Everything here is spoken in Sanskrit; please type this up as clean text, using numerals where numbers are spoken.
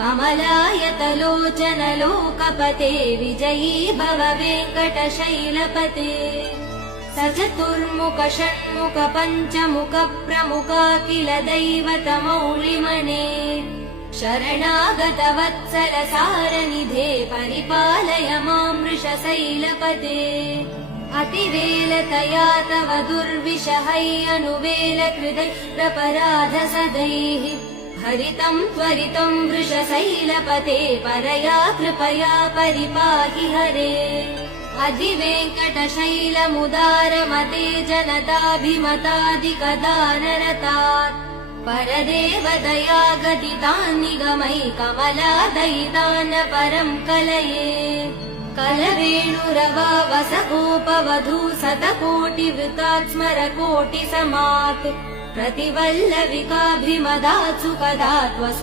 कमलायतलोचन लोकपते विजयी भव वेङ्कटशैलपते सचतुर्मुख षण्मुख पञ्चमुख प्रमुखाखिल दैवतमौलिमने शरणागत वत्सल सारनिधे परिपालय मां वृषशैलपते अतिवेलतया तव दुर्विषहैरनुवेल कृतैरपराध सदैः हरितं त्वरितं वृषशैलपते परया कृपया परिपाहि हरे अधिवेङ्कटशैलमुदारमते जनताभिमतादिकदानरतात् परदेवदया गदितान् निगमै कमलादयितान् परं कलये कलवेणुरवा वसगोपवधू शतकोटिवृतात् स्मरकोटिसमात् प्रतिवल्लविकाभिमदात् सुखदात्